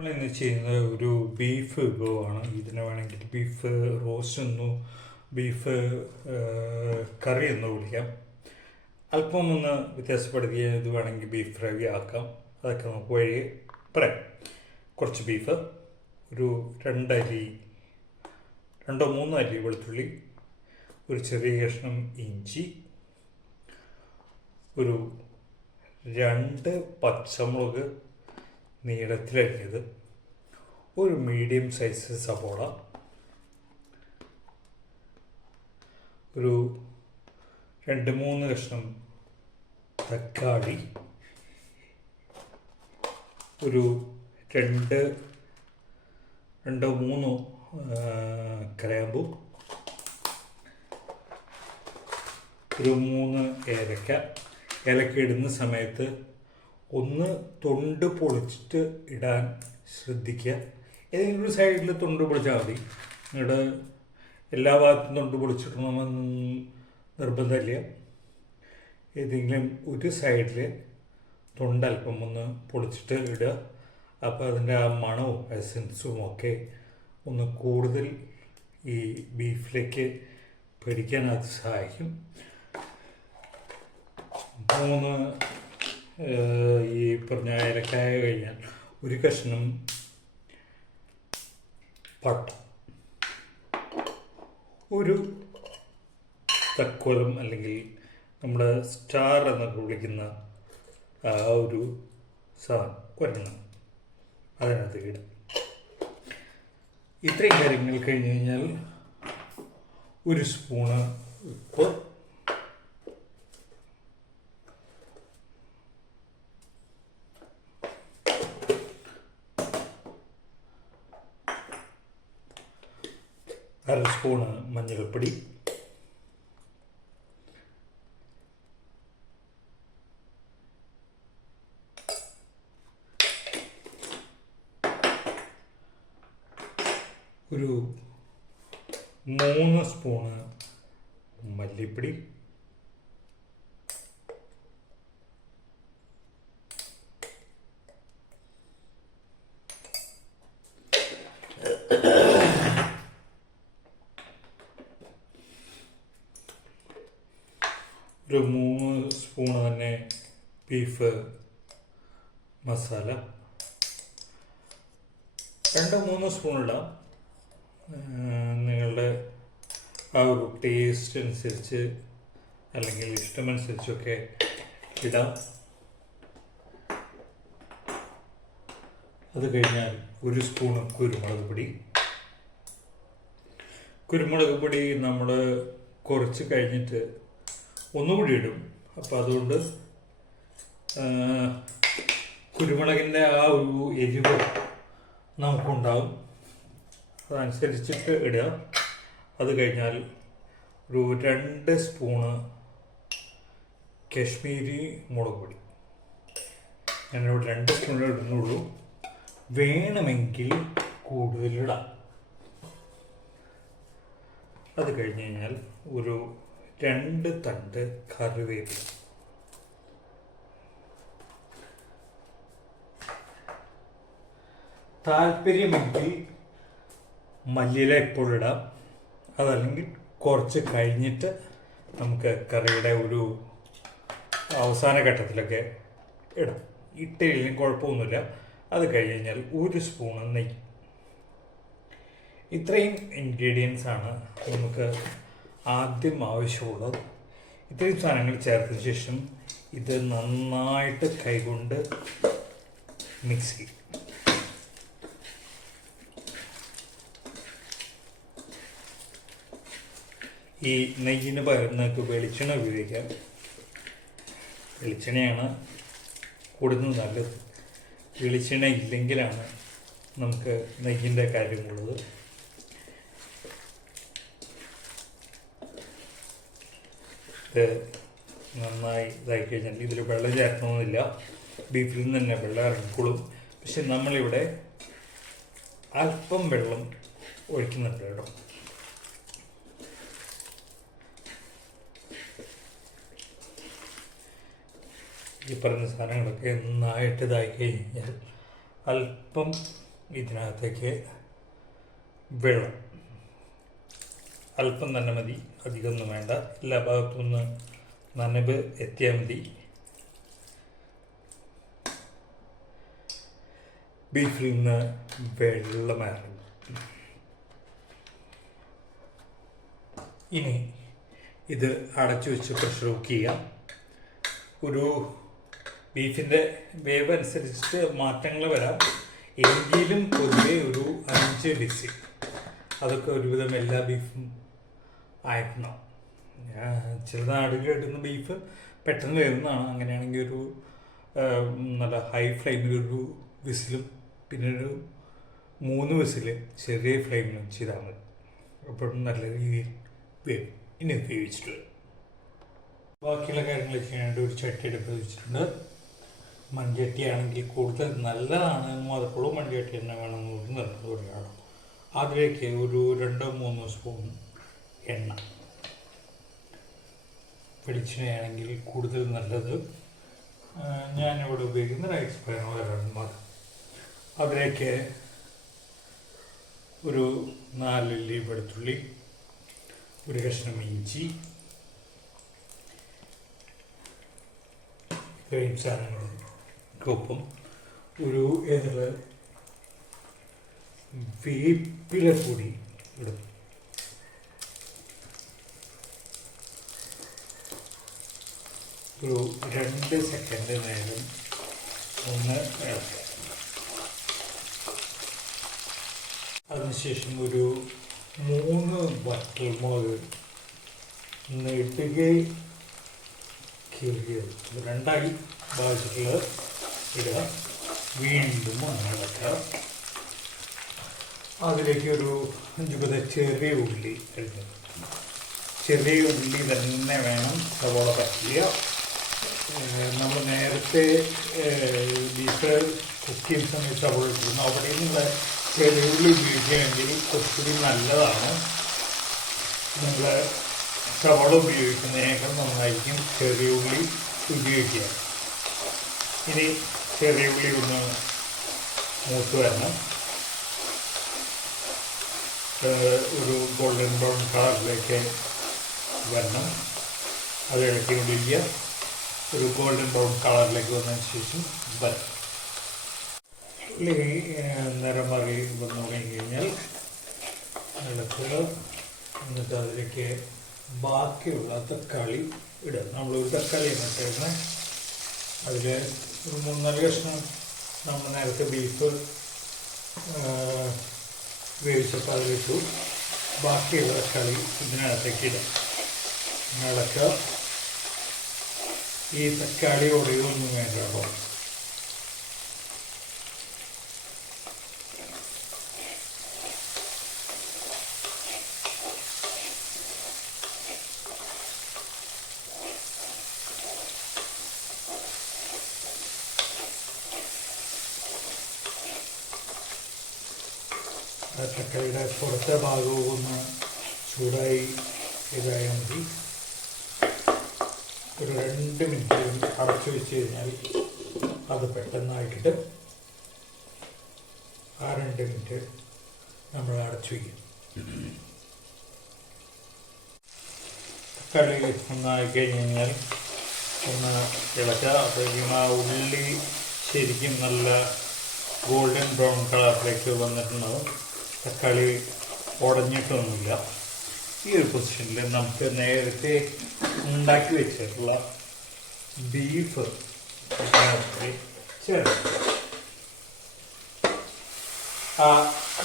നമ്മളിന്ന് ചെയ്യുന്നത് ഒരു ബീഫ് വിഭവമാണ്. ഇതിന് വേണമെങ്കിൽ ബീഫ് റോസ്റ്റ് എന്നോ ബീഫ് കറി എന്നോ വിളിക്കാം. അല്പം ഒന്ന് വ്യത്യാസപ്പെടുത്തിയ ഇത് വേണമെങ്കിൽ ബീഫ് ഫ്രൈ ആക്കാം. അതൊക്കെ നമുക്ക് വഴി പറയാം. കുറച്ച് ബീഫ്, ഒരു രണ്ടോ മൂന്നോ അരി വെളുത്തുള്ളി, ഒരു ചെറിയ കഷ്ണം ഇഞ്ചി, ഒരു 2 പച്ചമുളക് നീളത്തിലരിഞ്ഞത്, ഒരു മീഡിയം സൈസ് സവോള, ഒരു 2-3 കഷ്ണം തക്കാളി, ഒരു 2-3 ഗ്രാമ്പു, ഒരു 3 ഏലക്ക ഇടുന്ന സമയത്ത് ഒന്ന് തൊണ്ട് പൊളിച്ചിട്ട് ഇടാൻ ശ്രദ്ധിക്കുക. ഏതെങ്കിലും ഒരു സൈഡിൽ തൊണ്ട് പൊളിച്ചാൽ മതി. നിങ്ങളുടെ എല്ലാ ഭാഗത്തും തൊണ്ട് പൊളിച്ചിടണമെന്ന് നിർബന്ധമില്ല. ഏതെങ്കിലും ഒരു സൈഡിൽ തൊണ്ട് അല്പം ഒന്ന് പൊളിച്ചിട്ട് ഇടുക. അപ്പോൾ അതിൻ്റെ ആ മണവും എസൻസും ഒക്കെ ഒന്ന് കൂടുതൽ ഈ ബീഫിലേക്ക് പിടിക്കാൻ അത് സഹായിക്കും. 3 ഈ പറഞ്ഞ ഏലക്കായ കഴിഞ്ഞാൽ ഒരു കഷ്ണം പട്ട, ഒരു തക്കോലം അല്ലെങ്കിൽ നമ്മുടെ സ്റ്റാർ എന്നൊക്കെ വിളിക്കുന്ന ആ ഒരു സാധനം ഒരെണ്ണം അതിനകത്ത് ഇടും. ഇത്രയും കാര്യങ്ങൾ കഴിഞ്ഞ് കഴിഞ്ഞാൽ ഒരു സ്പൂണ് ഉപ്പ്, അര സ്പൂണ് മഞ്ഞൾപ്പൊടി, ഒരു 3 സ്പൂണ് മല്ലിപ്പൊടി, ഒരു 3 സ്പൂണ് തന്നെ ബീഫ് മസാല, 2-3 സ്പൂൺ ഇടാം. നിങ്ങളുടെ ആ ഒരു ടേസ്റ്റ് അനുസരിച്ച് അല്ലെങ്കിൽ ഇഷ്ടമനുസരിച്ചൊക്കെ ഇടാം. അത് കഴിഞ്ഞാൽ ഒരു സ്പൂണ് കുരുമുളക് പൊടി നമ്മൾ കുറച്ച് കഴിഞ്ഞിട്ട് ഒന്നുകൂടി ഇടും. അപ്പോൾ അതുകൊണ്ട് കുരുമുളകിൻ്റെ ആ ഒരു എരിവ് നമുക്കുണ്ടാവും. അതനുസരിച്ചിട്ട് ഇടുക. അത് കഴിഞ്ഞാൽ ഒരു 2 സ്പൂണ് കാശ്മീരി മുളക് പൊടി. ഞാനിവിടെ 2 സ്പൂൺ ഇടുന്നുള്ളൂ. വേണമെങ്കിൽ കൂടുതലിടാം. അത് കഴിഞ്ഞ് കഴിഞ്ഞാൽ ഒരു 2 തണ്ട് കറിവേപ്പില, താല്പര്യമെങ്കിൽ മല്ലിയില ഇപ്പോൾ ഇടാം. അതല്ലെങ്കിൽ കുറച്ച് കഴിഞ്ഞിട്ട് നമുക്ക് കറിയുടെ ഒരു അവസാന ഘട്ടത്തിലൊക്കെ ഇടാം. ഇട്ടില്ലെങ്കിൽ കുഴപ്പമൊന്നുമില്ല. അത് കഴിഞ്ഞ് കഴിഞ്ഞാൽ ഒരു സ്പൂണ് നെയ്യ്. ഇത്രയും ഇൻഗ്രീഡിയൻസ് ആണ് നമുക്ക് ആദ്യം ആവശ്യമുള്ളത്. ഇത്രയും സാധനങ്ങൾ ചേർത്തതിന് ശേഷം ഇത് നന്നായിട്ട് കൈകൊണ്ട് മിക്സ് ചെയ്യും. ഈ നെയ്യിന് പകരം നമുക്ക് വെളിച്ചെണ്ണ ഉപയോഗിക്കാം. വെളിച്ചെണ്ണയാണ് കൂടുതൽ നല്ലത്. വെളിച്ചെണ്ണ ഇല്ലെങ്കിലാണ് നമുക്ക് നെയ്യിൻ്റെ കാര്യമുള്ളത്. ഇത് നന്നായി ഇതായി കഴിഞ്ഞാൽ ഇതിൽ വെള്ളം ചേർക്കണമെന്നില്ല. ബീഫിൽ നിന്ന് തന്നെ വെള്ളം ഇറങ്ങിക്കോളും. പക്ഷെ നമ്മളിവിടെ അല്പം വെള്ളം ഒഴിക്കുന്നുണ്ട് കേട്ടോ. ഈ പറഞ്ഞ സാധനങ്ങളൊക്കെ നന്നായിട്ട് ഇതായി കഴിഞ്ഞാൽ അല്പം ഇതിനകത്തേക്ക് വെള്ളം അല്പം തന്നെ മതി, അധികമൊന്നും വേണ്ട. എല്ലാ ഭാഗത്തുനിന്ന് നനവ് എത്തിയാൽ മതി. ബീഫിൽ നിന്ന് വെള്ളമിറങ്ങും. ഇനി ഇത് അടച്ചു വെച്ച് പ്രഷർ കുക്ക് ചെയ്യാം. ഒരു ബീഫിൻ്റെ വേവ് അനുസരിച്ചിട്ട് മാറ്റങ്ങൾ വരാം. എങ്കിലും പൊതുവെ ഒരു 5 വിസിൽ, അതൊക്കെ ഒരുവിധം എല്ലാ ബീഫും ആയിട്ടുണ്ടാവും. ചില നാടുകളിൽ ഇടുന്ന ബീഫ് പെട്ടെന്ന് വേവുന്നതാണ്. അങ്ങനെയാണെങ്കിൽ ഒരു നല്ല ഹൈ ഫ്ലെയിമിൽ ഒരു വിസിലും പിന്നെ ഒരു 3 വിസിൽ ചെറിയ ഫ്ലെയിമിലും ചെയ്താൽ മതി. അപ്പോഴും നല്ല രീതിയിൽ വേവും. ഇനി വേവിച്ചിട്ട് വരും. ബാക്കിയുള്ള കാര്യങ്ങൾ ചെയ്യാനായിട്ട് ഒരു ചട്ടി എടുത്ത് വെച്ചിട്ടുണ്ട്. മൺചട്ടിയാണെങ്കിൽ കൂടുതൽ നല്ലതാണ്. അതുപോലും മൺചട്ടി തന്നെ വേണമെന്ന് നിർബന്ധമാണ്. അതിലേക്ക് ഒരു 2-3 സ്പൂൺ എണ്ണ. വെളിച്ചെണ്ണയാണെങ്കിൽ കൂടുതൽ നല്ലത്. ഞാനിവിടെ ഉപയോഗിക്കുന്ന റൈസ് പാൻ ഓയിലാണ് മാത്രം. അതിലേക്ക് ഒരു 4 അല്ലി വെളുത്തുള്ളി, ഒരു കഷ്ണം ഇഞ്ചി, ഇത്രയും സാധനങ്ങൾക്കൊപ്പം ഒരു വേപ്പില കൂടി ഇടും. ഒരു 2 സെക്കൻഡ് നേരം ഒന്ന് ഇളക്കുക. അതിനുശേഷം ഒരു 3 വറ്റൽമുളക് നെടുകെ കീറിയത് 2ആയി ഭാഗത്തുള്ളത് ഇടുക. വീണ്ടും ഒന്ന് ഇളക്കുക. അതിലേക്ക് ഒരു 5 ചെറിയ ഉള്ളി ഇടുക. ചെറിയ ഉള്ളി തന്നെ വേണം, സവോള പറ്റില്ല. നമ്മൾ നേരത്തെ ബീഫ് കുക്ക് ചെയ്യുന്ന സമയത്ത് സവോള ഇട്ടിരുന്നു. അവിടെ നിന്നുള്ള ചെറിയ ഉള്ളി ഉപയോഗിക്കുകയാണെങ്കിൽ കുറച്ചുകൂടി നല്ലതാണ്. നിങ്ങൾ സവോള ഉപയോഗിക്കുന്നതിനേക്കാൾ നന്നായിരിക്കും ചെറിയ ഉള്ളി ഉപയോഗിക്കുക. ഇനി ചെറിയ ഉള്ളി ഒന്ന് മൂത്ത് വരണം. ഒരു ഗോൾഡൻ ബ്രൗൺ കളറിലേക്ക് വരണം. അത് ഇളക്കിക്കൊണ്ടിരിക്കുക. ഒരു ഗോൾഡൻ ബ്രൗൺ കളറിലേക്ക് വന്നതിന് ശേഷം വരണം. നിറം മാറി വന്നു തുടങ്ങിക്കഴിഞ്ഞാൽ ഇളക്കുക. എന്നിട്ട് അതിലേക്ക് ബാക്കിയുള്ള തക്കാളി ഇടുക. നമ്മളൊരു തക്കാളിയാണ് ഇട്ടിരുന്നത്. അതിൽ ഒരു 3-4 കഷ്ണം നമ്മൾ നേരത്തെ ബീഫ് വേവിച്ചപ്പോൾ അതിലിട്ടു. ബാക്കിയുള്ള തക്കാളി ഇതിനകത്തേക്ക് ഇടുക. ഇളക്കുക. ഈ തക്കാളി ഉടയൊന്നും വേണ്ട കേട്ടോ. തക്കാളിയുടെ പുറത്തെ ഭാഗവും ഒന്ന് ചൂടായി ഇതായാൽ മതി. ഒരു 2 മിനിറ്റ് അടച്ചു വെച്ച് കഴിഞ്ഞാൽ അത് പെട്ടെന്നായിട്ട് ആ 2 മിനിറ്റ് നമ്മൾ അടച്ചു വയ്ക്കും. തക്കാളി ഒന്നായി കഴിഞ്ഞ് കഴിഞ്ഞാൽ ഒന്ന് ഇളക്കുക. അപ്പോഴേക്കും ആ ഉള്ളി ശരിക്കും നല്ല ഗോൾഡൻ ബ്രൗൺ കളറിലേക്ക് വന്നിട്ടുണ്ടാവും. തക്കാളി ഉടഞ്ഞിട്ടൊന്നുമില്ല. ഈ ഒരു പൊസിഷനിൽ നമുക്ക് നേരത്തെ ഉണ്ടാക്കി വെച്ചിട്ടുള്ള ബീഫ് ചേർത്ത് ആ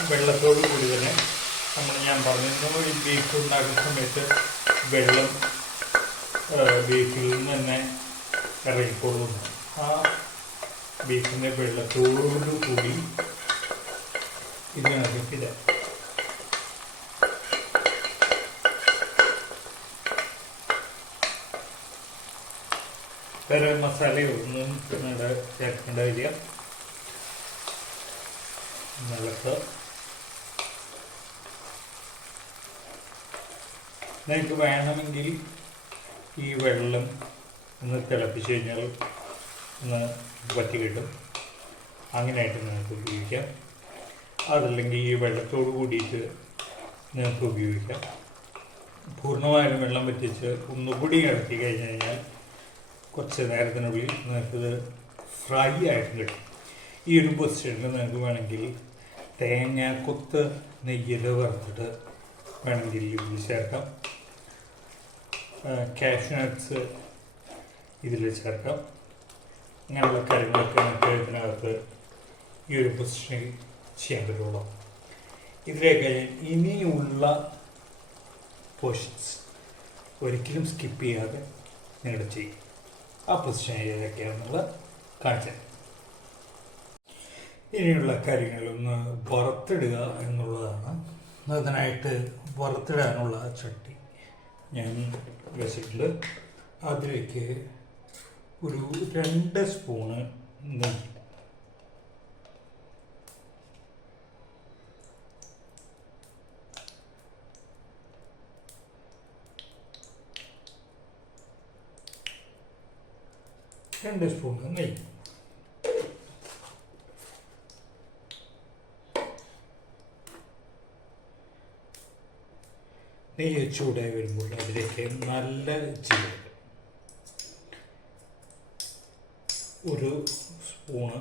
വെള്ളത്തോടു കൂടി തന്നെ ഞാൻ പറഞ്ഞിരുന്നു, ഈ ബീഫ് ഉണ്ടാക്കുന്ന സമയത്ത് വെള്ളം ബീഫിൽ നിന്ന് തന്നെ ഇറങ്ങിക്കൊള്ളുന്നു. ആ ബീഫിൻ്റെ വെള്ളത്തോടു കൂടി ഇതിനകത്തേക്കില്ല. വേറെ മസാലയൊന്നും ഇവിടെ ചേർക്കേണ്ടതില്ല. നിലത്ത് നിങ്ങൾക്ക് വേണമെങ്കിൽ ഈ വെള്ളം ഒന്ന് തിളപ്പിച്ച് കഴിഞ്ഞാൽ ഒന്ന് വറ്റി കിട്ടും. അങ്ങനെയായിട്ട് നിങ്ങൾക്ക് ഉപയോഗിക്കാം. അതല്ലെങ്കിൽ ഈ വെള്ളത്തോട് കൂടിയിട്ട് നിങ്ങൾക്ക് ഉപയോഗിക്കാം. പൂർണ്ണമായും വെള്ളം വറ്റിച്ച് ഒന്നുകൂടി ഇളക്കി കഴിഞ്ഞ് കഴിഞ്ഞാൽ കുറച്ച് നേരത്തിനുള്ളിൽ നിങ്ങൾക്കിത് ഫ്രൈ ആയിട്ട് കിട്ടും. ഈ ഒരു പൊസിഷനിൽ നിങ്ങൾക്ക് വേണമെങ്കിൽ തേങ്ങ കൊത്ത് നെയ്യിൽ വറുത്തിട്ട് വേണമെങ്കിൽ ഇതിൽ ചേർക്കാം. കാഷ്യൂ നട്ട്സ് ഇതിൽ ചേർക്കാം. അങ്ങനെയുള്ള കാര്യങ്ങളൊക്കെ നമുക്ക് ഇതിനകത്ത് ഈ ഒരു പൊസിഷനിൽ ചെയ്യാൻ പറ്റുള്ളൂ. ഇതിലേക്ക് ഇനിയുള്ള പോർഷൻസ് ഒരിക്കലും സ്കിപ്പ് ചെയ്യാതെ നിങ്ങൾ ചെയ്യും. ആ പൊസിഷൻ ഏതൊക്കെയാണെന്നുള്ളത് കാണിച്ചാൽ ഇനിയുള്ള കാര്യങ്ങളൊന്ന് വറുത്തിടുക എന്നുള്ളതാണ്. അതിനായിട്ട് വറുത്തിടാനുള്ള ചട്ടി ഞാൻ വെച്ചിട്ടുണ്ട്. അതിലേക്ക് ഒരു 2 സ്പൂണ് നെയ്യ്, നെയ്യ് നെയ്യ് ചൂടായി വരുമ്പോൾ അതിലേക്ക് നല്ല ജീരകം 1 സ്പൂണ്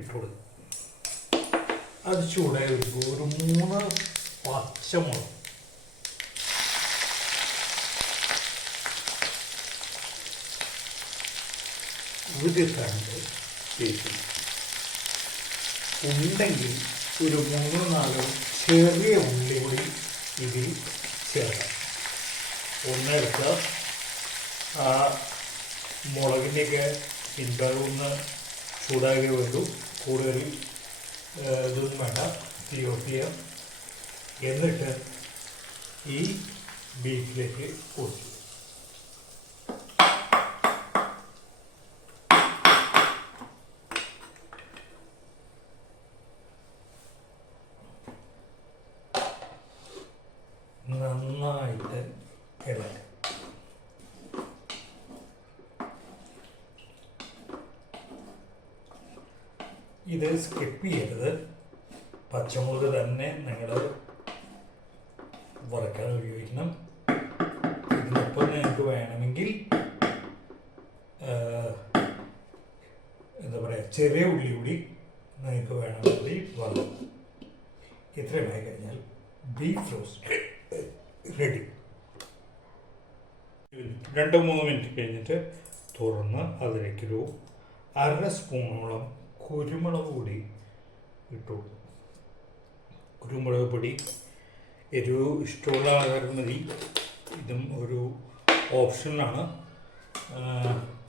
ഇട്ട് കൊടുക്കും. അത് ചൂടായി വരുമ്പോൾ ഒരു 3 പച്ചമുളക്, ഇത് കണ്ട് ചേർക്കും. ഉണ്ടെങ്കിൽ ഒരു 3-4 ചെറിയ ഉള്ളി കൂടി ഇതിൽ ചേർക്കാം. ഒന്നെടുക്കുക. ആ മുളകിൻ്റെയൊക്കെ പിൻഭാഗം ഒന്ന് ചൂടാക്കി വരും. കൂടുതൽ ഇതൊന്നും വേണ്ട, തീ ഓഫ് ചെയ്യാം. എന്നിട്ട് ഈ ബീഫിലേക്ക് കൊടുക്കും. നന്നായിട്ട് ഇളക്കുക. ഇത് സ്കിപ്പ് ചെയ്യരുത്. പച്ചമുളക് തന്നെ നിങ്ങൾ വറക്കാൻ ഉപയോഗിക്കണം. ഇതിനൊപ്പം നിങ്ങൾക്ക് വേണമെങ്കിൽ എന്താ പറയുക, ചെറിയ ഉള്ളി കൂടി നിങ്ങൾക്ക് വേണമെങ്കിൽ വറക്കാം. ഇത്രയുമായി കഴിഞ്ഞാൽ ബീഫ് റോസ്റ്റ് റെഡി. 2-3 മിനിറ്റ് കഴിഞ്ഞിട്ട് തുറന്ന് അതിലേക്കൊരു 1/2 സ്പൂണോളം കുരുമുളക് പൊടി ഇട്ടു. കുരുമുളക് പൊടി എരിവ് ഇഷ്ടമുള്ള ആൾക്കാർക്ക് മതി. ഇതും ഒരു ഓപ്ഷനാണ്.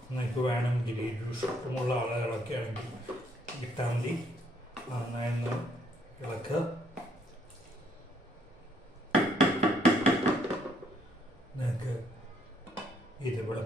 നിങ്ങൾക്ക് വേണമെങ്കിൽ എരിവ് ഇഷ്ടമുള്ള ആളുകളൊക്കെ ആണെങ്കിൽ ഇട്ടാൽ മതി. നന്നായി ഇളക്കുക. നിങ്ങൾക്ക് ഇതിവിടെ